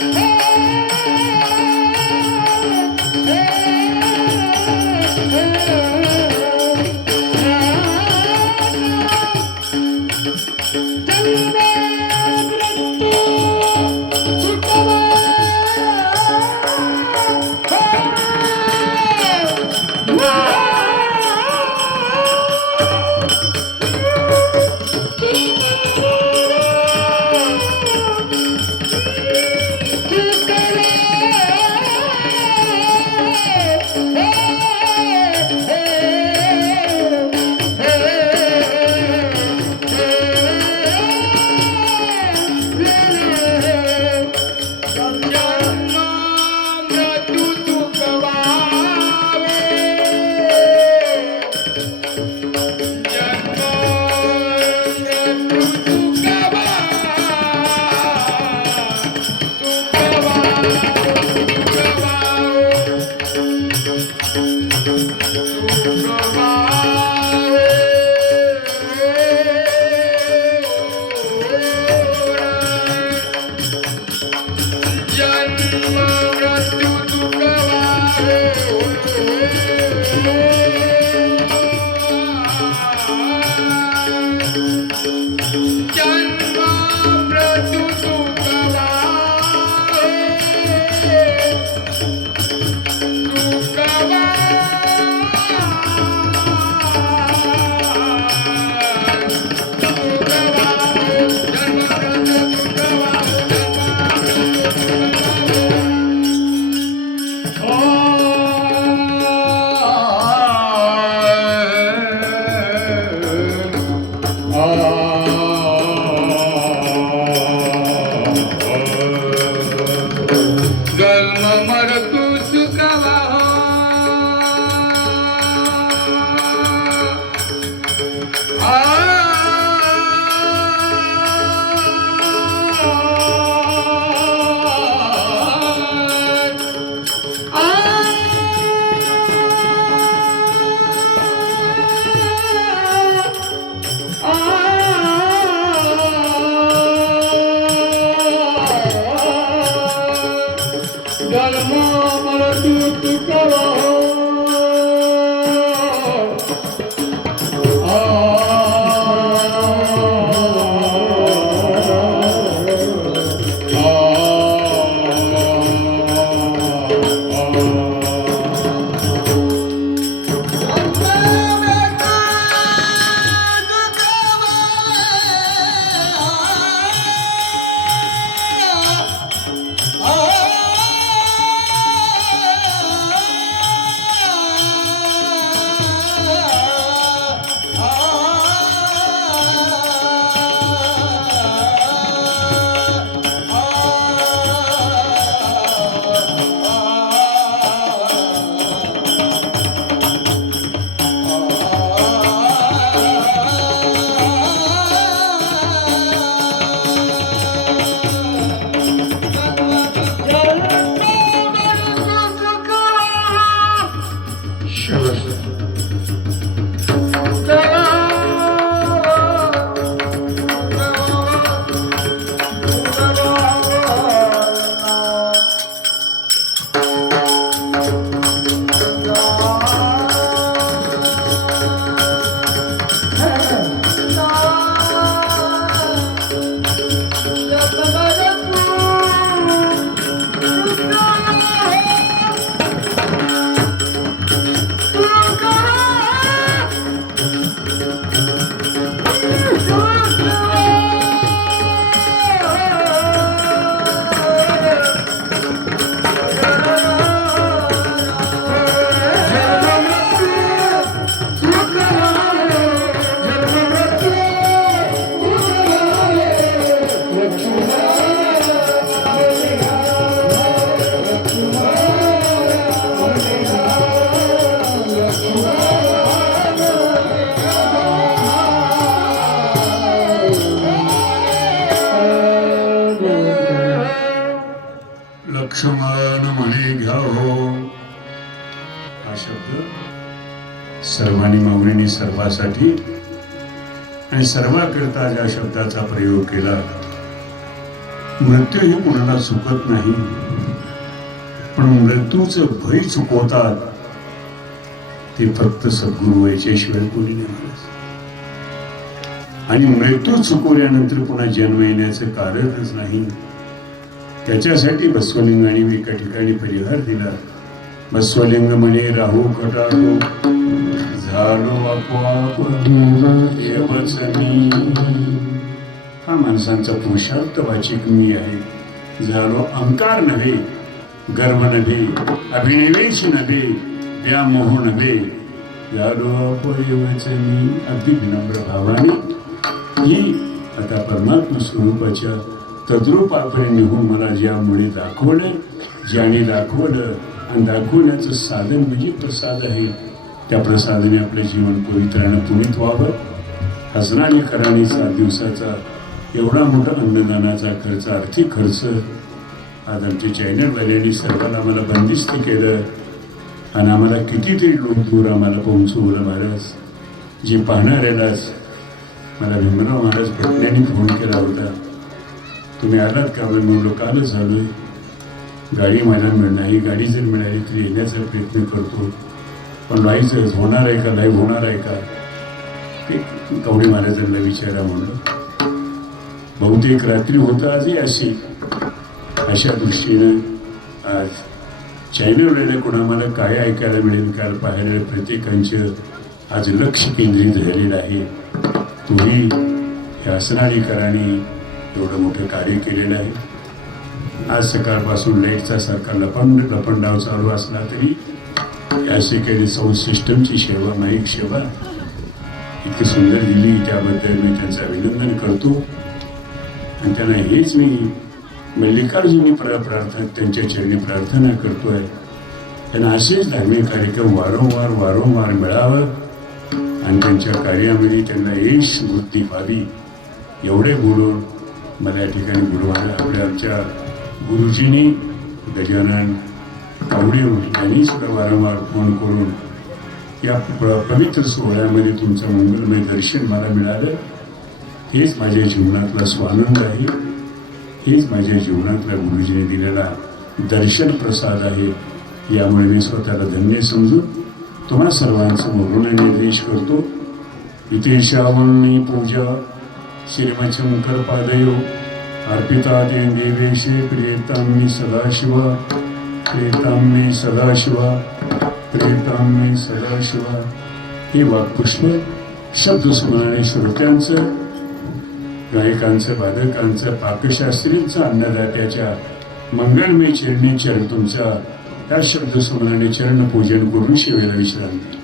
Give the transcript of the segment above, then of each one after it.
Hey. जन्म Oh. शब्द सर्वांनी माऊलींनी सर्वासाठी आणि सर्वाकरता ज्या शब्दाचा प्रयोग केला मृत्यू हे कोणाला चुकत नाही पण मृत्यूचं भय चुकवतात ते फक्त सद्गुरु वैचेश्वर कोणी नाही महाराज आणि मृत्यू चुकवल्यानंतर पुन्हा जन्म येण्याचं कारणच नाही. त्याच्यासाठी बसवलिंगाने एका ठिकाणी परिहार दिला. स्वलिंग म्हणे राहू कटाळो झालो आपोआप देवच मी. हा माणसांचा पुरुषार्थ वाचिक मी आहे. झालो अंकार नव्हे गर्व नव्हे अभिनिवेश नव्हे व्यामोह नव्हे. झालो अपयवच मी अगदी विनम्र भावाने. ही आता परमात्मा स्वरूपाच्या तद्रूपाकडे होऊन मला ज्यामुळे दाखवलं ज्याने दाखवलं आणि दाखवण्याचं साधन म्हणजे प्रसाद आहे. त्या प्रसादाने आपलं जीवन पवित्र आणि पुणित व्हावं. हसनाने कराने सात दिवसाचा एवढा मोठा अन्नदानाचा खर्च आर्थिक खर्च आज आमच्या चॅनलवाल्यांनी सर्वांना आम्हाला बंदिस्त केलं आणि आम्हाला कितीतरी लोक दूर आम्हाला पोहोचवलं महाराज. जे पाहणाऱ्यालाच मला भीमराव महाराज पत्न्यांनी फोन केला होता. तुम्ही आलात का? मी म्हणलो कालच आहे गाडी मला मिळणार ही गाडी जर मिळाली तर येण्याचा प्रयत्न करतो. पण लाईव्ह होणार आहे का? लाईव्ह होणार आहे का? ते कवडे महाराजांना विचारा म्हणलं बहुतेक रात्री होतं आजही अशी. अशा दृष्टीनं आज चॅनलवाल्याला कोण आम्हाला काय ऐकायला मिळेल काय पाहायला प्रत्येकांचं आज लक्ष केंद्रित झालेलं आहे. तुम्ही हे असणारीकरांनी एवढं मोठं कार्य केलेलं आहे. आज सकाळपासून लाईटचा सारखा लपंड लपंडाव चालू असला तरी अशी काही साऊंड सिस्टमची सेवा माईक सेवा इतकी सुंदर दिली त्याबद्दल मी त्यांचं अभिनंदन करतो. आणि त्यांना हेच मी मल्लिकार्जुनी प्र प्रार्थना त्यांच्या चरणी प्रार्थना करतो आहे त्यांना असेच धार्मिक कार्यक्रम वारंवार वारंवार मिळावं. आणि त्यांच्या कार्यामध्ये त्यांना यश वृत्ती व्हावी. एवढे बोलून मला या ठिकाणी गुरुवार आपल्या आमच्या गुरुजींनी गजानन कावडे यांनी सुद्धा वारंवार फोन करून या प- पवित्र सोहळ्यामध्ये तुमचं मंगलमय दर्शन मला मिळालं. हेच माझ्या जीवनातला स्वानंद आहे. हेच माझ्या जीवनातला गुरुजीने दिलेला दर्शन प्रसाद आहे. यामुळे मी स्वतःला धन्य समजून तुम्हा सर्वांचं मौन निर्देश करतो. इथे श्रावणी पूजा श्रीमचंकर पादयो अर्पिता ते देवेशे प्रियताम्मी सदाशिवा सदाशिव सदाशिवा प्रियताम्मी सदाशिव. हे वाक्पुष्प शब्द स्मरणे श्रोत्यांचं गायकांचं वादकांचं पाकशास्त्रींचं अन्नदात्याच्या मंगळमय चरणी चरण तुमचा त्या शब्द स्मरणे चरण पूजन करून शिवेला विश्रांती.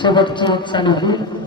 शेवटची एक चालू होईल